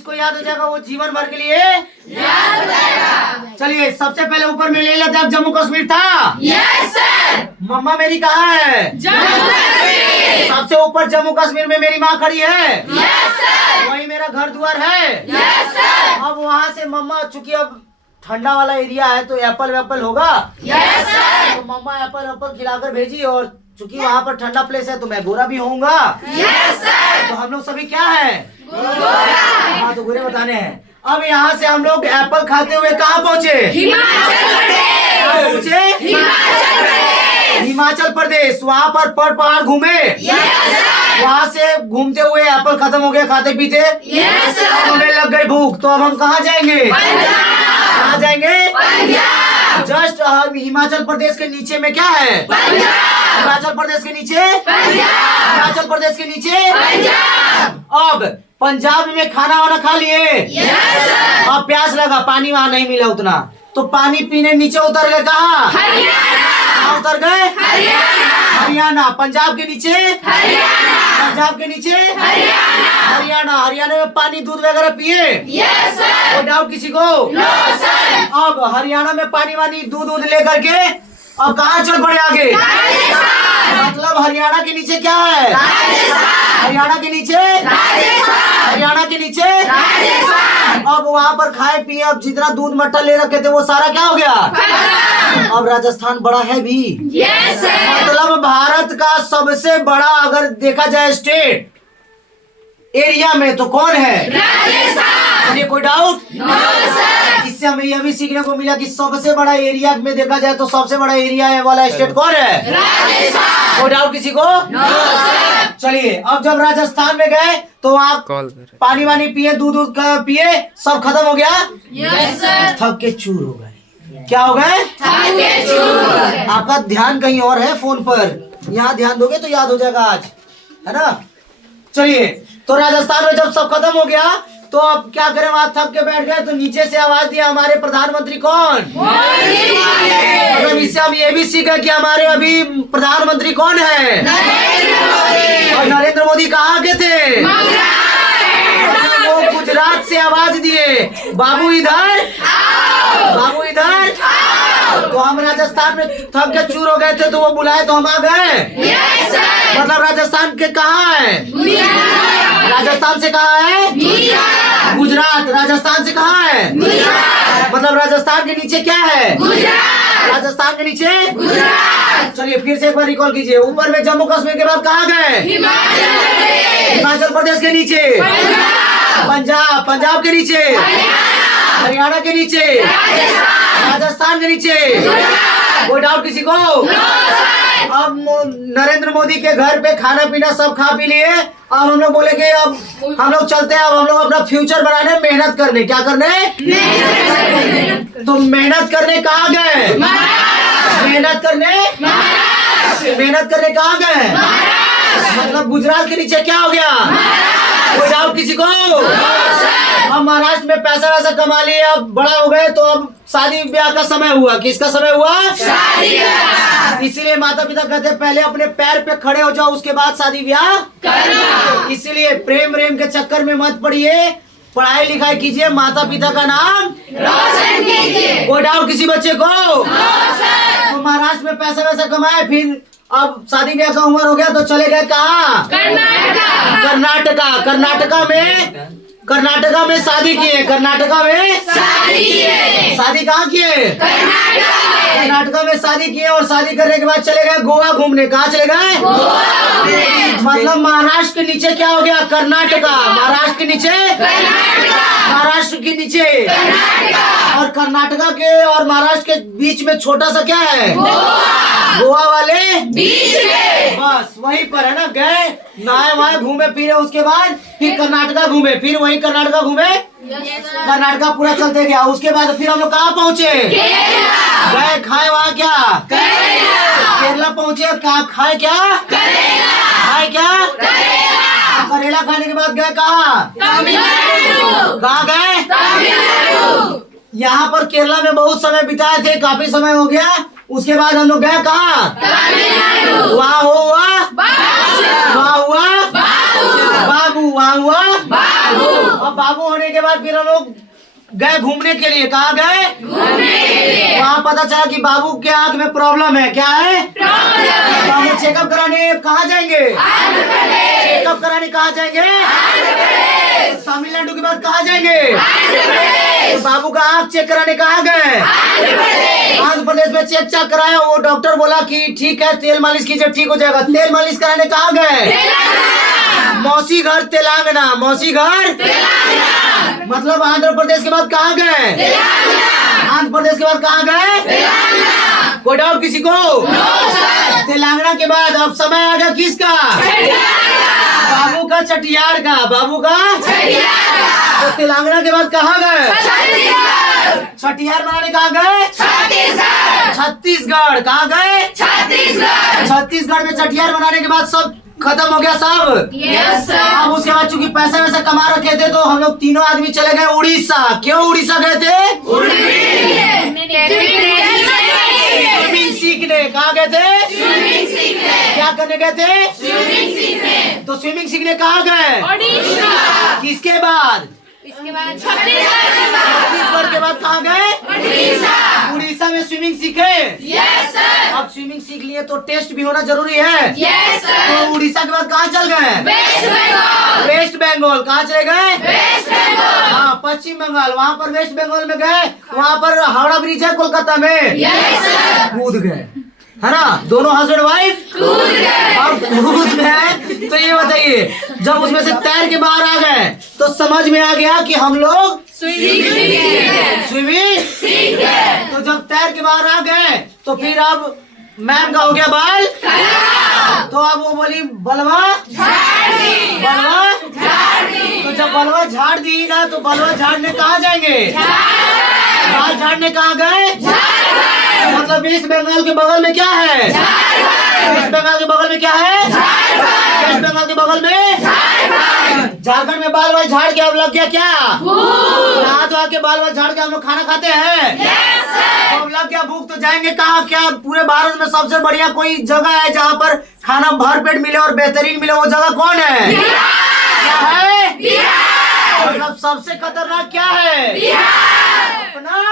जिसको याद हो जाएगा वो जीवन भर के लिए याद हो जाएगा। चलिए सबसे पहले ऊपर में ले लद्दाख जम्मू कश्मीर था। Yes sir. मम्मा मेरी कहाँ है? जम्मू कश्मीर। सबसे ऊपर जम्मू कश्मीर में मेरी माँ खड़ी है। Yes sir. वही मेरा घर द्वार है। Yes sir. अब वहाँ से मम्मा, चूंकि अब ठंडा वाला एरिया है तो एप्पल वेप्पल होगा। Yes sir. तो मम्मा एप्पल वेप्पल खिलाकर भेजी, और चूंकि वहाँ पर ठंडा प्लेस है तो मैं गोरा भी होऊंगा। Yes sir. तो हम लोग सभी क्या है? गोरा। हाँ तो गोरे बताने हैं। अब यहाँ से हम लोग एप्पल खाते हुए कहाँ पहुँचे? हिमाचल प्रदेश। कहाँ पहुँचे? हिमाचल प्रदेश। हिमाचल प्रदेश। वहाँ पर पहाड़ घूमे। Yes sir. वहाँ से घूमते हुए एप्पल खत्म हो गया खाते पीते। Yes sir. अब हमें लग गई भूख, तो अब हम कहाँ जाएंगे? कहाँ जाएंगे? पंजाब। जस्ट हिमाचल प्रदेश के नीचे में क्या है? पंजाब। हिमाचल प्रदेश के नीचे पंजाब। हिमाचल प्रदेश के नीचे पंजाब। अब पंजाब में खाना वाना खा लिए। Yes sir. अब प्यास लगा, पानी वहाँ नहीं मिला उतना, तो पानी पीने नीचे उतर गए। कहाँ? हरियाणा। कहाँ उतर गए? हरियाणा। हरियाणा। पंजाब के नीचे हरियाणा। पंजाब के नीचे हरियाणा। हरियाणा। हरियाणा में पानी दूध वगैरह पिए? Yes sir. कोई डाउट किसी को? No sir. अब हरियाणा में पानी वानी दूध लेकर के अब कहाँ चल पड़े आगे? राजस्थान। मतलब हरियाणा के नीचे क्या है? राजस्थान। हरियाणा के नीचे राजस्थान। हरियाणा के नीचे राजस्थान। अब वहाँ पर खाए पिए, अब जितना दूध मट्ठा ले रखे थे वो सारा क्या हो गया? खत्म। अब राजस्थान बड़ा है भी। Yes sir. मतलब भारत का सबसे बड़ा अगर देखा जाए स्टेट एरिया में तो कौन है? राजस्थान। ये कोई डाउट? No sir. इससे हमें यह भी सीखने को मिला कि सबसे बड़ा एरिया में देखा जाए तो सबसे बड़ा एरिया वाला स्टेट कौन है? राजस्थान। कोई डाउट किसी को? No sir. चलिए अब जब राजस्थान में गए तो वहाँ पानी वानी पिए, दूध पिए, सब खत्म हो गया। Yes sir. थक के चूर हो गए। क्या हो गए? थक के चूर। आपका ध्यान कहीं और है फोन पर, यहाँ ध्यान दोगे तो याद हो जाएगा आज, है ना? चलिए तो राजस्थान में जब सब खत्म हो गया तो अब क्या करें, वहां थक के बैठ गए तो नीचे से आवाज दिया हमारे प्रधानमंत्री कौन? मतलब इससे हम ये भी सीखा कि हमारे अभी प्रधानमंत्री कौन है? और नरेंद्र मोदी कहाँ के थे? वो गुजरात से आवाज दिए, बाबू इधर, बाबू इधर। तो हम राजस्थान में थक के चूर हो गए थे तो वो बुलाए तो हम आ गए। मतलब राजस्थान के कहाँ है? राजस्थान से कहाँ है? गुजरात। राजस्थान से कहाँ है? मतलब राजस्थान के नीचे क्या है? राजस्थान के नीचे चलिए फिर से एक बार रिकॉल कीजिए। ऊपर में जम्मू कश्मीर के बाद कहाँ गए? हिमाचल प्रदेश के नीचे पंजाब। पंजाब के नीचे हरियाणा के नीचे राजस्थान के नीचे। कोई डाउट किसी को? अब नरेंद्र मोदी के घर पे खाना पीना सब खा पी लिए। अब हम लोग बोले कि अब हम लोग चलते हैं, अब हम लोग अपना फ्यूचर बनाने, मेहनत करने। क्या करने? तो मेहनत करने कहाँ गए? मेहनत करने मेहनत करने कहाँ गए? मतलब गुजरात के नीचे क्या हो गया? कोई डाउट किसी को? हम महाराष्ट्र में पैसा वैसा कमा लिए, अब बड़ा हो गए तो अब शादी ब्याह का समय हुआ। किसका समय हुआ? शादी ब्याह। इसीलिए माता पिता कहते पहले अपने पैर पे खड़े हो जाओ उसके बाद शादी ब्याह करना। इसीलिए प्रेम व्रेम के चक्कर में मत पड़िए, पढ़ाई लिखाई कीजिए, माता पिता का नाम रोशन कीजिए। कोई डाउट किसी बच्चे को? तो महाराष्ट्र में पैसा वैसा कमाए, फिर अब शादी ब्याह का उम्र हो गया तो चले गए कहाँ? कर्नाटका। कर्नाटका में शादी किए। कर्नाटका में शादी कहाँ किए? कर्नाटका में शादी किए और शादी करने के बाद चले गए गोवा घूमने। कहाँ चले गए? मतलब महाराष्ट्र के नीचे क्या हो गया? कर्नाटका। महाराष्ट्र के नीचे महाराष्ट्र के नीचे और कर्नाटका के और महाराष्ट्र के बीच में छोटा सा क्या है? गोवा वाले बीच में। बस वहीं पर है ना। गए नहाए वहाए घूमे फिरे, उसके बाद फिर कर्नाटका घूमे, फिर वही कर्नाटका घूमे, कर्नाटका पूरा चलते गया। उसके बाद फिर हम लोग कहाँ पहुँचे? गए खाए वहाँ क्या? केरला पहुँचे। कहाँ खाए क्या? खाए क्या? करेला खाने के बाद गए कहाँ? कहाँ गए? यहाँ पर केरला में बहुत समय बिताए थे, काफी समय हो गया। उसके बाद हम लोग गए कहाँ? वहाँ हुआ बाबू। वहाँ हुआ बाबू। अब अब बाबू होने के बाद फिर हम लोग गए घूमने के लिए। कहाँ गए? घूमने के लिए। वहाँ पता चला कि बाबू के आंख में प्रॉब्लम है। क्या है? प्रॉब्लम। तो हम लोग चेकअप कराने कहाँ जाएंगे? आंध्र प्रदेश। चेकअप कराने कहाँ जाएंगे? आंध्र प्रदेश। तमिलनाडु के बाद कहाँ जाएंगे? आंध्र प्रदेश। तो बाबू का आंख चेक कराने कहाँ गए? आंध्र प्रदेश। आंध्र प्रदेश में चेक कराया। वो डॉक्टर बोला कि ठीक है, तेल मालिश कीजिए, ठीक हो जाएगा। तेल मालिश कराने कहाँ गए? तेलंगाना। मौसी घर तेलंगाना। मौसी घर तेलंगाना। मतलब आंध्र प्रदेश के बाद कहाँ गए? तेलंगाना। आंध्र प्रदेश के बाद कहाँ गए? तेलंगाना। कोई डाउट किसी को? No sir. तेलंगाना के बाद अब समय आ गया किसका? बाबू का, चटियार का। बाबू का तो तेलंगाना के बाद कहाँ गए? छठियार बनाने कहाँ गए? छत्तीसगढ़। छत्तीसगढ़। कहाँ गए? छत्तीसगढ़। छत्तीसगढ़ में छठियार बनाने के बाद सब खत्म हो गया सब। Yes sir. अब उसके बाद चूंकि पैसा वैसा कमा रखे थे तो हम लोग तीनों आदमी चले गए उड़ीसा। क्यों उड़ीसा गए थे? स्विमिंग सीखने। कहाँ गए थे? स्विमिंग सीखने। क्या करने गए थे? स्विमिंग सीखने। तो स्विमिंग सीखने कहाँ गए? ओडिशा। किसके बाद? इसके बाद छत्तीसगढ़ के बाद। छत्तीसगढ़ के बाद कहाँ गए? उड़ीसा। उड़ीसा में स्विमिंग सीखे। Yes sir. अब स्विमिंग सीख लिए तो टेस्ट भी होना जरूरी है। यस तो सर। उड़ीसा के बाद कहाँ चल गए? वेस्ट बंगाल। वेस्ट बंगाल। कहाँ चले गए? वेस्ट बंगाल। हाँ, पश्चिम बंगाल। वहाँ पर वेस्ट बंगाल में गए। वहाँ पर हावड़ा ब्रिज है कोलकाता में। Yes sir. कूद गए, है ना? दोनों हस्बैंड वाइफ कूद गए। अब कूद गए। तो ये बताइए, जब उसमें से तैर के बाहर आ गए तो समझ में आ गया कि हम लोग स्विमिंग सीखे। स्विमिंग। सीख गए। तो जब तैर के बाहर आ गए तो फिर अब मैम का हो गया बाल। तो अब वो बोली बलवा झाड़ दी। बलवा। झाड़ दी। तो जब बलवा झाड़ दी ना तो बलवा झाड़ने कहाँ जाएंगे? बाल झाड़ने कहाँ गए? मतलब वेस्ट बंगाल के बगल में क्या है? वेस्ट बंगाल के बगल में क्या है? वेस्ट बंगाल के बगल में झारखंड में बाल वाल झाड़ के अब लग गया क्या? नहा धोआ के बाल वाल झाड़ के हम लोग खाना खाते हैं। तो अब लग गया भूख तो जाएंगे कहाँ? क्या पूरे भारत में सबसे बढ़िया कोई जगह है जहाँ पर खाना भर पेट मिले और बेहतरीन मिले? वो जगह कौन है? क्या है? मतलब सबसे खतरनाक क्या है? अपना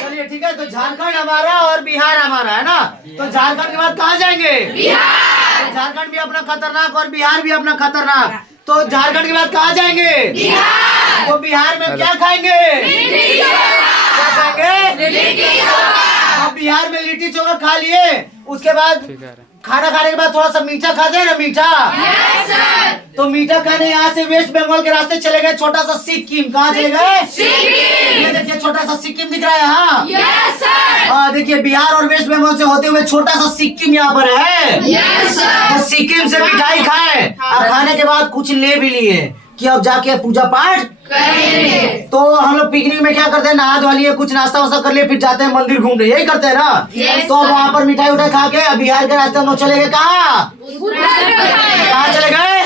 चलिए ठीक है। तो झारखंड हमारा और बिहार हमारा है ना। तो झारखंड के बाद कहाँ जाएंगे? तो झारखंड भी अपना खतरनाक और बिहार भी अपना खतरनाक। तो झारखंड के बाद कहाँ जाएंगे? तो बिहार में क्या खाएंगे? क्या खाएंगे? अब बिहार में लिट्टी चोखा खा लिए। उसके बाद खाना खाने के बाद थोड़ा सा मीठा खाते हैं ना, मीठा। तो मीठा खाने यहाँ से वेस्ट बंगाल के रास्ते चले गए छोटा सा सिक्किम। कहाँ चले गए? ये देखिए छोटा सा सिक्किम दिख रहा है। हाँ हाँ, देखिए बिहार और वेस्ट बंगाल से होते हुए छोटा सा सिक्किम यहाँ पर है। तो सिक्किम से मिठाई खाए और खाने के बाद कुछ ले भी लिए कि अब जाके पूजा पाठ करेंगे। तो हम लोग पिकनिक में क्या करते हैं? नहा धो लिए, कुछ नाश्ता वास्ता कर लिए, फिर जाते हैं मंदिर घूमने। यही करते हैं ना। Yes, तो sir. वहाँ पर मिठाई उठाई खा के बिहार के रास्ते हम लोग चले गए कहाँ? कहाँ चले गए?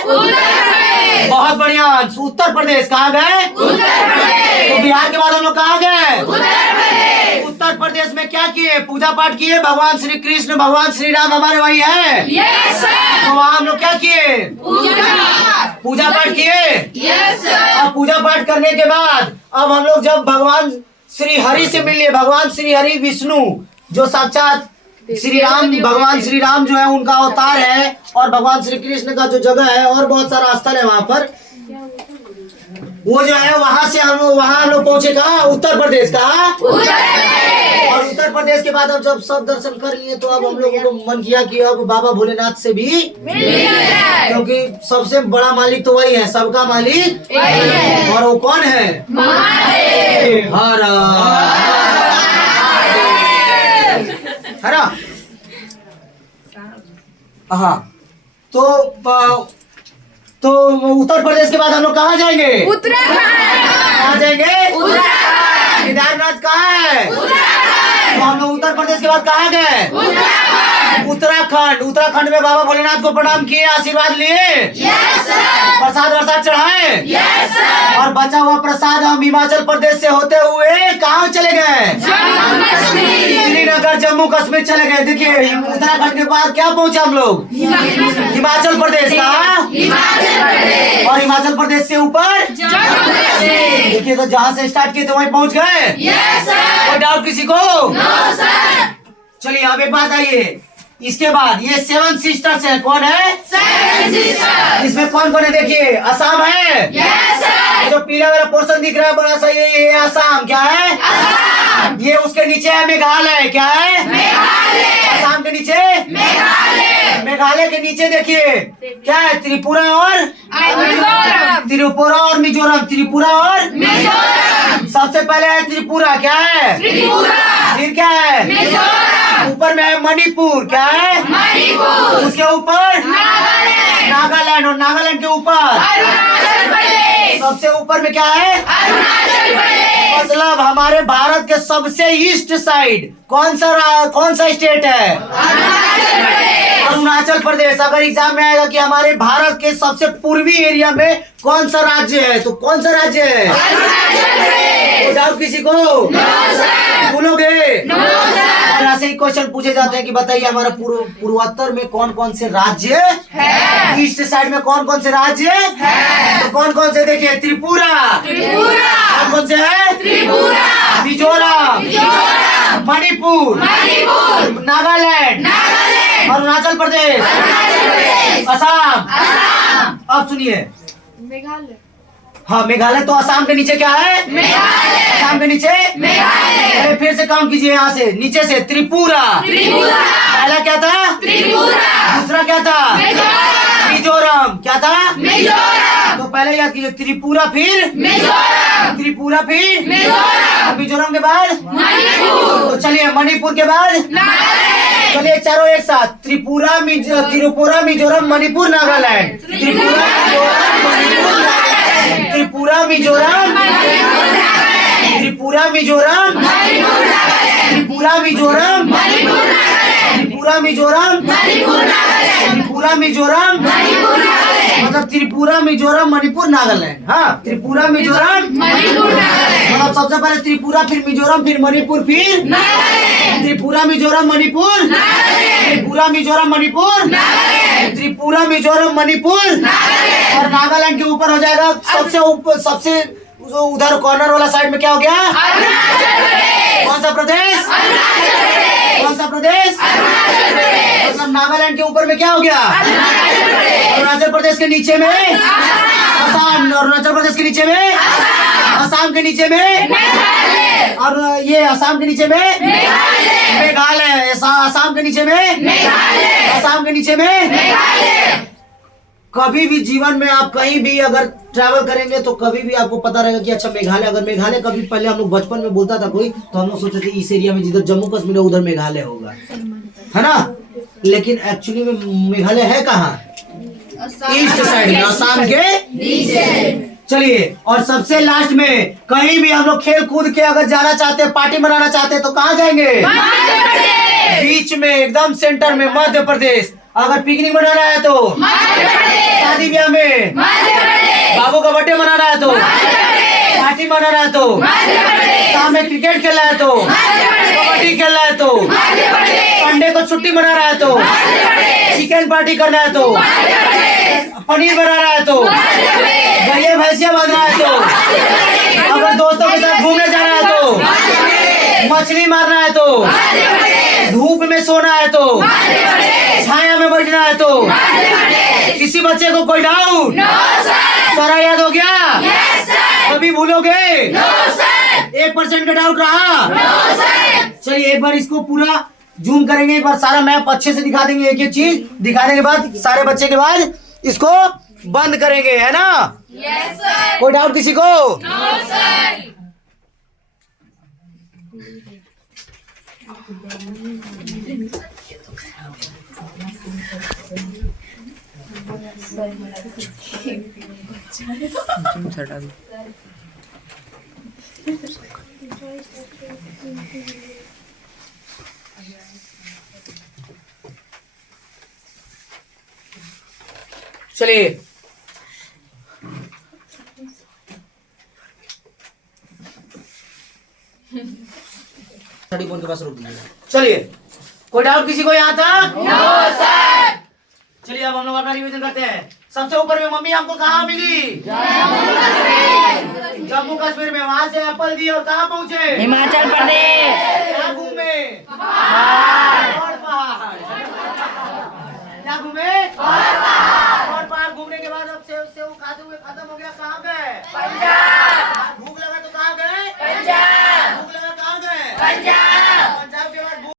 बहुत बढ़िया, उत्तर प्रदेश। कहाँ गए? तो बिहार के बाद हम लोग कहाँ गए? उत्तर प्रदेश में क्या किए? पूजा पाठ किए। भगवान श्री कृष्ण, भगवान श्री राम हमारे वही है। तो वहाँ हम लोग क्या किए? पूजा पाठ किए। अब पूजा पाठ करने के बाद अब हम लोग जब भगवान श्री हरि से मिलिए, भगवान श्री हरि विष्णु जो साक्षात श्री राम, भगवान श्री राम जो है उनका अवतार है, और भगवान श्री कृष्ण का जो जगह है और बहुत सारा स्थल है वहाँ पर, वो जो है वहाँ से हम लोग पहुंचे कहाँ? उत्तर प्रदेश। कहाँ? और उत्तर प्रदेश के बाद अब जब सब दर्शन कर लिए तो अब हम लोगों को मन किया कि अब बाबा भोलेनाथ से भी क्योंकि सबसे बड़ा मालिक तो वही है, सबका मालिक। और वो कौन है? हर ना। हाँ, तो उत्तर प्रदेश के बाद हम लोग कहाँ जाएंगे? कहाँ जाएंगे? केदारनाथ कहाँ है? तो हम लोग उत्तर प्रदेश के बाद कहाँ गए? उत्तराखंड। उत्तराखंड में बाबा भोलेनाथ को प्रणाम किए, आशीर्वाद लिए, प्रसाद वरसाद चढ़ाए, और बचा हुआ प्रसाद हम हिमाचल प्रदेश से होते हुए कहाँ चले गए? श्रीनगर श्रीनगर जम्मू कश्मीर चले गए। देखिए उत्तराखंड के बाद क्या पहुंचे हम लोग? हिमाचल प्रदेश का। और हिमाचल प्रदेश से ऊपर देखिए, तो जहाँ से स्टार्ट किए थे वहीं पहुंच गए। कोई डाउट किसी को? चलिए अब एक बात आइए, इसके बाद ये 7 सिस्टर्स है। कौन है? 7 sisters। इसमें कौन कौन है? देखिए असम है। ये जो पीला वाला पोर्शन दिख रहा है बड़ा सा, ये असम। क्या है? असम। ये उसके नीचे है मेघालय। क्या है? मेघालय। असम के नीचे मेघालय। मेघालय के नीचे देखिए क्या है? त्रिपुरा और मिजोरम। त्रिपुरा और मिजोरम। त्रिपुरा और मिजोरम। सबसे पहले है त्रिपुरा। क्या है? त्रिपुरा। फिर क्या है? मिजोरम। ऊपर में है मणिपुर। क्या है? मणिपुर। उसके ऊपर नागालैंड। नागालैंड। और नागालैंड के ऊपर अरुणाचल प्रदेश। सबसे ऊपर में क्या है? अरुणाचल प्रदेश। मतलब हमारे भारत के सबसे ईस्ट साइड कौन सा स्टेट है? अरुणाचल प्रदेश। अरुणाचल प्रदेश। अगर एग्जाम में आएगा कि हमारे भारत के सबसे पूर्वी एरिया में कौन सा राज्य है, तो कौन सा राज्य है? अरुणाचल प्रदेश। तो डाउट किसी को? बोलोगे? और ऐसे ही क्वेश्चन पूछे जाते हैं कि बताइए हमारा पूर्वोत्तर में कौन कौन से राज्य है, ईस्ट साइड में कौन कौन से राज्य है? तो कौन कौन से? देखिए त्रिपुरा। कौन कौन से है? त्रिपुरा। मिजोरम। मणिपुर। नागालैंड। अरुणाचल प्रदेश। असम। अब सुनिए मेघालय। हाँ मेघालय। तो असम के नीचे क्या है? असम के नीचे अरे फिर से काउंट कीजिए, यहाँ से नीचे से। त्रिपुरा। पहला क्या था? त्रिपुरा। दूसरा क्या था? मिजोरम। क्या था? मिजोरम। तो पहले याद कीजिए त्रिपुरा, फिर मिजोरम। त्रिपुरा फिर मिजोरम। मिजोरम के बाद मणिपुर। तो चलिए मणिपुर के बाद चलिए चारों एक साथ। त्रिपुरा मिजोरम मणिपुर नागालैंड। त्रिपुरा मिजोरम त्रिपुरा मिजोरम त्रिपुरा मिजोरम त्रिपुरा मिजोरम त्रिपुरा मिजोरम मतलब त्रिपुरा मिजोरम मणिपुर नागालैंड। हाँ त्रिपुरा मिजोरम मतलब सबसे पहले त्रिपुरा, फिर मिजोरम, फिर मणिपुर, फिर त्रिपुरा मिजोरम मणिपुर, त्रिपुरा मिजोरम मणिपुर, त्रिपुरा मिजोरम मणिपुर और नागालैंड के ऊपर हो जाएगा सबसे ऊपर, सबसे उधर कॉर्नर वाला साइड में क्या हो गया? कौन सा प्रदेश? कौन सा प्रदेश? मतलब नागालैंड के ऊपर में क्या हो गया? अरुणाचल प्रदेश के नीचे में असम, अरुणाचल प्रदेश के नीचे में असम के नीचे में और ये असम के नीचे में मेघालय, असम के नीचे में असम के नीचे में। कभी भी जीवन में आप कहीं भी अगर ट्रैवल करेंगे तो कभी भी आपको पता रहेगा कि अच्छा मेघालय, अगर मेघालय कभी पहले हम लोग बचपन में बोलता था कोई तो हम लोग सोचते थे इस एरिया में जिधर जम्मू कश्मीर है उधर मेघालय होगा, है ना। लेकिन एक्चुअली में मेघालय है कहाँ? ईस्ट साइड में, असम के नीचे। चलिए और सबसे लास्ट में कहीं भी हम लोग खेल कूद के अगर जाना चाहते हैं, पार्टी मनाना चाहते हैं तो कहाँ जाएंगे? बीच में एकदम सेंटर में मध्य प्रदेश। अगर पिकनिक मनाना है तो शादी ब्याह में, बाबू का बर्थडे मनाना है तो, पार्टी मनाना है तो, शाम में क्रिकेट खेलना है तो, कबड्डी खेलना है तो, संडे को छुट्टी मनाना है तो, चिकन पार्टी करना है तो, पनीर बनाना है तो, गैया भैंसिया बांधना है तो, अगर दोस्तों के साथ घूमने जाना है तो, मछली मारना है तो, धूप में सोना है तो, छाया में बैठना है तो, किसी बच्चे को कोई डाउट? सारा याद हो गया? अभी भूलोगे? 1% का डाउट रहा? चलिए एक बार इसको पूरा जूम करेंगे, एक बार सारा मैप अच्छे से दिखा देंगे, एक एक चीज दिखाने के बाद सारे बच्चे के बाद इसको बंद करेंगे, है ना? कोई डाउट किसी को? चलिए स्टडी फोन के पास रोक दीजिए। चलिए, कोई डाउट किसी को यहाँ तक? No sir. चलिए अब हम लोग अपना रिवीजन करते हैं। सबसे ऊपर में मम्मी हमको कहाँ मिली? जम्मू कश्मीर में। वहां से एप्पल दी और कहाँ पहुँचे? हिमाचल प्रदेश। क्या घूमे? और पहाड़। क्या घूमे? और पहाड़ घूमने के बाद अब सेव खाते हुए खत्म हो गया। कहाँ पे? पंजाब।